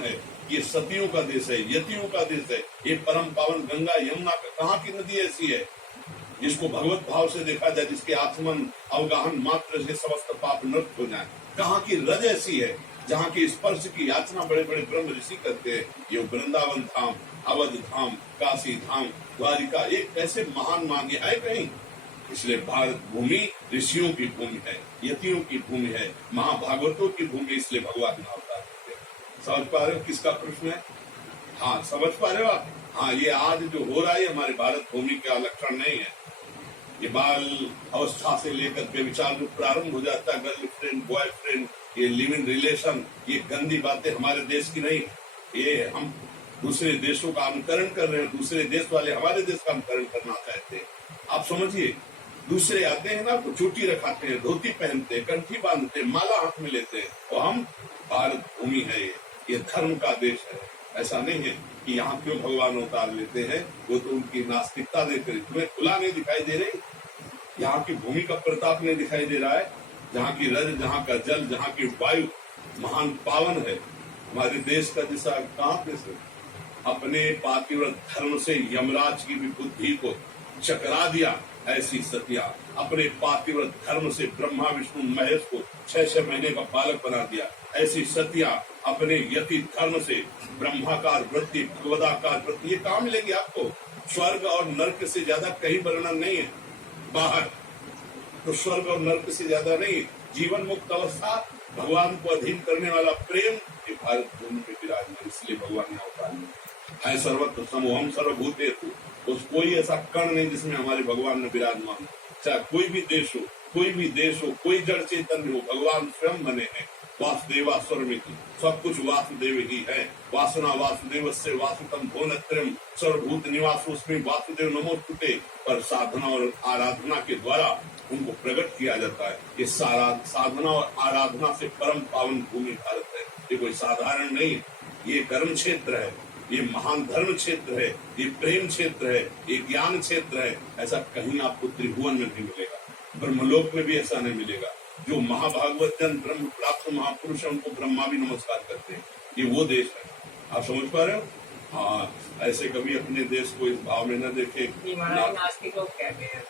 है, ये सतियों का देश है, यतियों का देश है। ये परम पावन गंगा यमुना कहाँ की नदी ऐसी है जिसको भगवत भाव से देखा जाए, जिसके आत्मन अवगाहन मात्र से समस्त पाप नष्ट हो जाए। कहाँ की रज ऐसी है जहाँ की स्पर्श की याचना बड़े बड़े ब्रह्म ऋषि करते हैं। ये वृंदावन धाम, अवध धाम, काशी धाम, द्वारिका, एक ऐसे महान मान्य है कहीं। इसलिए भारत भूमि ऋषियों की भूमि है, यतियों की भूमि है, महाभागवतों की भूमि। इसलिए भगवान ने अवतार करते हैं। समझ पा रहे हो किसका प्रश्न है? हाँ, समझ पा रहे हो आप? हाँ, ये आज जो हो रहा है हमारे भारत भूमि का लक्षण नहीं है। ये बाल अवस्था से लेकर व्यभिचार जो प्रारंभ हो जाता है, गर्लफ्रेंड बॉयफ्रेंड, ये लिव इन रिलेशन, ये गंदी बातें हमारे देश की नहीं। ये हम दूसरे देशों का अनुकरण कर रहे हैं, दूसरे देश वाले हमारे देश का अनुकरण करना चाहते हैं। आप समझिए, दूसरे आते हैं ना तो चोटी रखाते हैं, धोती पहनते हैं, कंठी बांधते हैं, माला हाथ में लेते हैं, और हम भारत भूमि है, ये धर्म का देश है। ऐसा नहीं है कि यहाँ क्यों भगवान अवतार लेते हैं, वो तो उनकी नास्तिकता देख रही। तुम्हें खुला नहीं दिखाई दे रही? यहाँ की भूमि का प्रताप नहीं दिखाई दे रहा है? जहाँ की रज, जहाँ का जल, जहाँ की वायु महान पावन है। हमारे देश का जैसा कहाँ देश है? अपने पातिव्रत धर्म से यमराज की भी बुद्धि को चकरा दिया ऐसी सतिया, अपने पातिव्रत धर्म से ब्रह्मा विष्णु महेश को 6-6 महीने का बालक बना दिया ऐसी सतिया, अपने यति धर्म से ब्रह्माकार वृत्ति, भगवदाकार वृत्ति, ये काम मिलेगी आपको। स्वर्ग और नर्क से ज्यादा कहीं वर्णन नहीं है बाहर, तो स्वर्ग और नर्क से ज्यादा नहीं। जीवन मुक्त अवस्था, भगवान को अधीन करने वाला प्रेम, ये भारत भूमि पे विराजमान। इसलिए भगवान ने अवतार लिया है। सर्वत्र समूहम सर्वभूतेषु, उस कोई ऐसा कण नहीं जिसमें हमारे भगवान ने विराजमान हो। चाहे कोई भी देश हो, कोई भी देश हो, कोई जड़ चैतन्य हो, भगवान स्वयं बने हैं। वासुदेवा स्वरमिति, सब कुछ वासुदेव ही है। वासना वासुदेवस्य वासुतम भुवनत्रयम् सर्वभूत निवासोऽस्मि वासुदेव नमोस्तुते। पर साधना और आराधना के द्वारा उनको प्रकट किया जाता है। ये साधना और आराधना से परम पावन भूमि भारत है। ये कोई साधारण नहीं है, ये कर्म क्षेत्र है, ये महान धर्म क्षेत्र है, ये प्रेम क्षेत्र है, ये ज्ञान क्षेत्र है। ऐसा कहीं आपको त्रिभुवन में नहीं मिलेगा, ब्रह्मलोक में भी ऐसा नहीं मिलेगा। जो महाभागवत जन ब्रह्म प्राप्त महापुरुष है, उनको ब्रह्मा भी नमस्कार करते हैं। ये वो देश है। आप समझ पा रहे हो? हाँ, ऐसे कभी अपने देश को इस भाव में न देखे। नास्तिक लोग कहते हैं